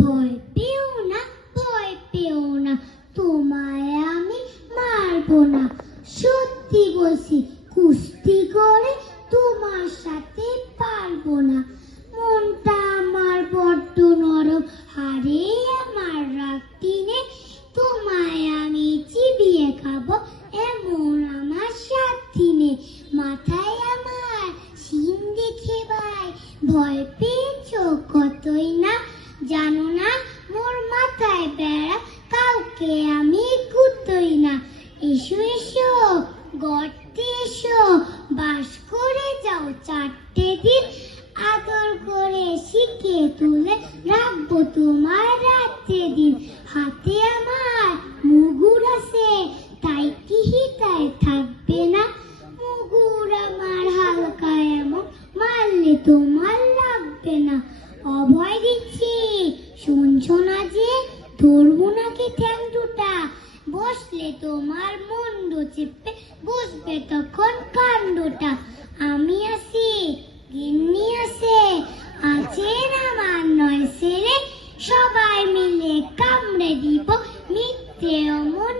ভয় পেও না, ভয় পেও না, তোমায় আমি মারবো না। সত্যি বলছি, কুস্তি করে তোমার সাথে পারবো না। মনটা আমার বড্ড নরম, হারে আমার রাখতি নে, তোমায় আমি চিবিয়ে খাবো এমন আমার সাথী নে। মাথায় আমার শিং দেখে ভাই ভয় পেয়েছো কতই না, জানো না মোর মাথায় বেড়া, কাউকে আমি কুতই না। এসো এসো গর্তে এসো, বাস করে যাও 4টে দিন, আদর করে শিখে তুলে রাখবো তোমার রাত্রে দিন। হাতে আমার মুগুর আছে, তাই কি হিতায় থাকবে না? মুগুর আমার হালকা এমন, মারলে তোমার লাগবে না। অভয় দিচ্ছি শুনছো না যে, ধরবো নাকি ঠ্যাং দুটা, বসলে তোমার মুন্ড চেপে বুঝবে তখন কাণ্ডটা। আমি আছি, গিন্নি আছে, আছেন আমার 9 ছেলে, সবাই মিলে কামড়ে দিব মিথ্যে অমন